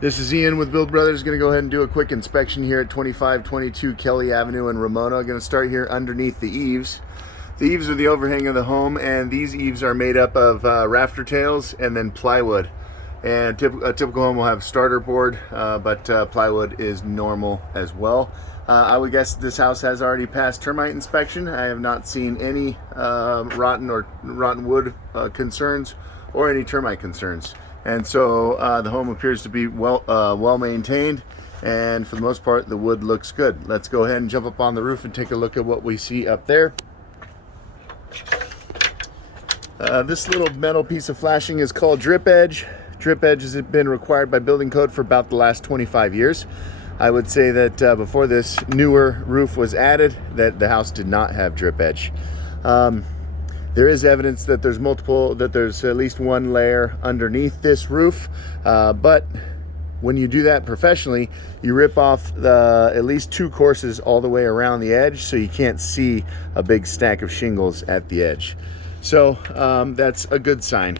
This is Ian with Build Brothers. Going to go ahead and do a quick inspection here at 2522 Kelly Avenue in Ramona. Going to start here underneath the eaves. The eaves are the overhang of the home, and these eaves are made up of rafter tails and then plywood. And a typical home will have starter board, but plywood is normal as well. I would guess this house has already passed termite inspection. I have not seen any rotten wood concerns or any termite concerns. And so the home appears to be well maintained, and for the most part the wood looks good. Let's go ahead and jump up on the roof and take a look at what we see up there. This little metal piece of flashing is called drip edge. Drip edge has been required by building code for about the last 25 years. I would say that before this newer roof was added, that the house did not have drip edge. There is evidence that there's at least one layer underneath this roof, but when you do that professionally, you rip off at least 2 courses all the way around the edge, so you can't see a big stack of shingles at the edge. So that's a good sign.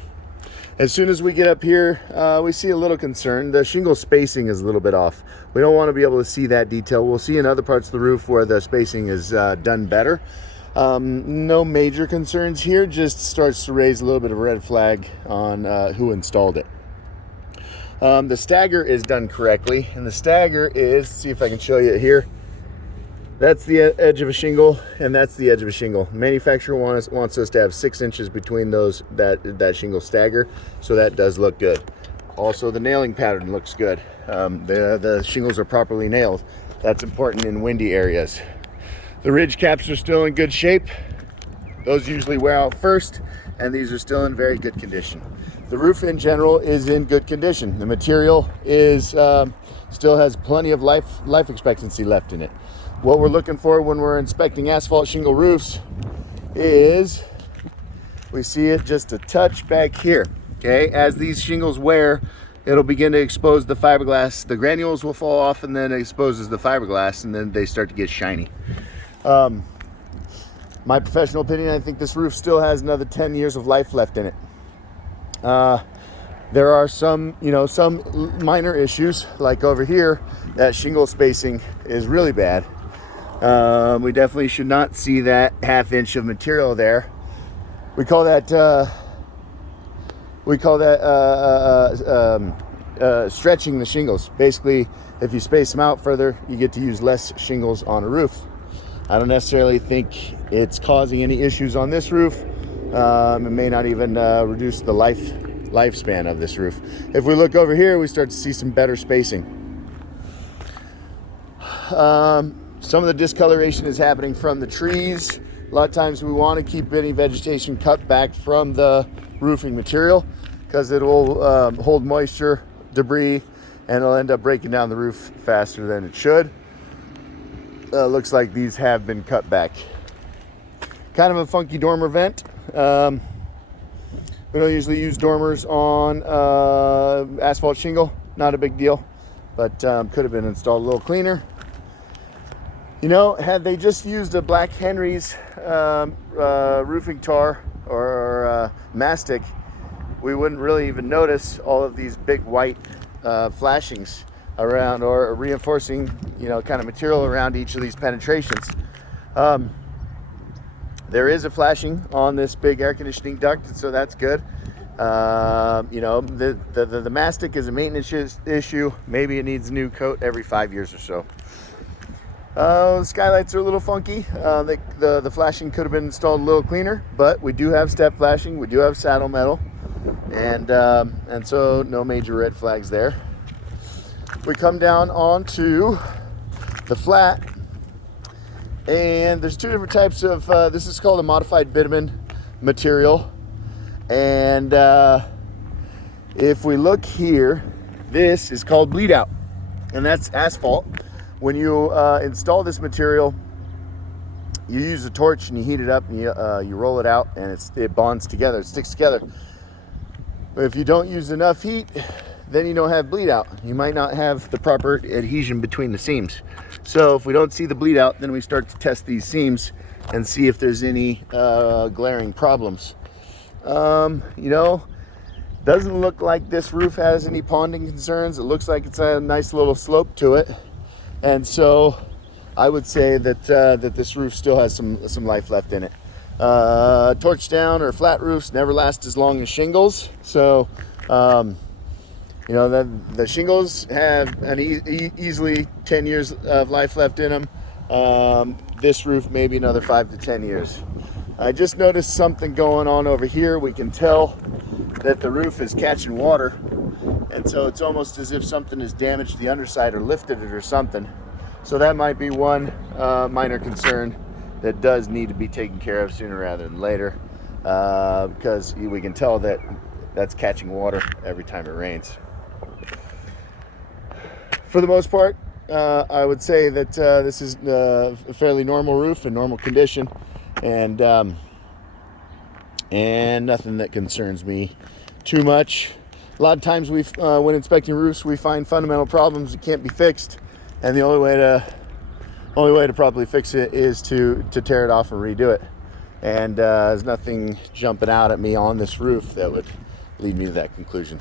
As soon as we get up here, we see a little concern. The shingle spacing is a little bit off. We don't want to be able to see that detail. We'll see in other parts of the roof where the spacing is done better. No major concerns here, just starts to raise a little bit of a red flag on who installed it. The stagger is done correctly, and the stagger is, see if I can show you it here. That's the edge of a shingle, and that's the edge of a shingle. The manufacturer wants us to have 6 inches between that shingle stagger, so that does look good. Also, the nailing pattern looks good. The shingles are properly nailed. That's important in windy areas. The ridge caps are still in good shape. Those usually wear out first, and these are still in very good condition. The roof in general is in good condition. The material is still has plenty of life expectancy left in it. What we're looking for when we're inspecting asphalt shingle roofs is we see it just a touch back here. Okay, as these shingles wear, it'll begin to expose the fiberglass. The granules will fall off, and then it exposes the fiberglass, and then they start to get shiny. My professional opinion, I think this roof still has another 10 years of life left in it. There are some minor issues, like over here, that shingle spacing is really bad. We definitely should not see that ½ inch of material there. We call that stretching the shingles. Basically, if you space them out further, you get to use less shingles on a roof. I don't necessarily think it's causing any issues on this roof. It may not even reduce the lifespan of this roof. If we look over here, we start to see some better spacing. Some of the discoloration is happening from the trees. A lot of times we want to keep any vegetation cut back from the roofing material because it will hold moisture, debris, and it'll end up breaking down the roof faster than it should. Looks like these have been cut back. Kind of a funky dormer vent. We don't usually use dormers on asphalt shingle. Not a big deal, but could have been installed a little cleaner. You know, had they just used a Black Henry's roofing tar or mastic, we wouldn't really even notice all of these big white flashings around, or reinforcing, kind of material around each of these penetrations. There is a flashing on this big air conditioning duct, so that's good. The mastic is a maintenance issue. Maybe it needs a new coat every 5 years or so. The skylights are a little funky. The flashing could have been installed a little cleaner, but we do have step flashing. We do have saddle metal, and so no major red flags there. We come down onto the flat, and there's 2 different types of, this is called a modified bitumen material. And if we look here, this is called bleed out, and that's asphalt. When you install this material, you use a torch and you heat it up, and you roll it out, and it bonds together, it sticks together. But if you don't use enough heat, then you don't have bleed out. You might not have the proper adhesion between the seams. So if we don't see the bleed out, then we start to test these seams and see if there's any glaring problems. Doesn't look like this roof has any ponding concerns. It looks like it's a nice little slope to it. And so I would say that that this roof still has some life left in it. Torch down or flat roofs never last as long as shingles. So, you know, the shingles have an easily 10 years of life left in them. This roof maybe another 5 to 10 years. I just noticed something going on over here. We can tell that the roof is catching water, and so it's almost as if something has damaged the underside or lifted it or something. So that might be one minor concern that does need to be taken care of sooner rather than later, because we can tell that that's catching water every time it rains. For the most part, I would say that this is a fairly normal roof in normal condition, and nothing that concerns me too much. A lot of times when inspecting roofs, we find fundamental problems that can't be fixed, and the only way to properly fix it is to tear it off and redo it. And there's nothing jumping out at me on this roof that would lead me to that conclusion.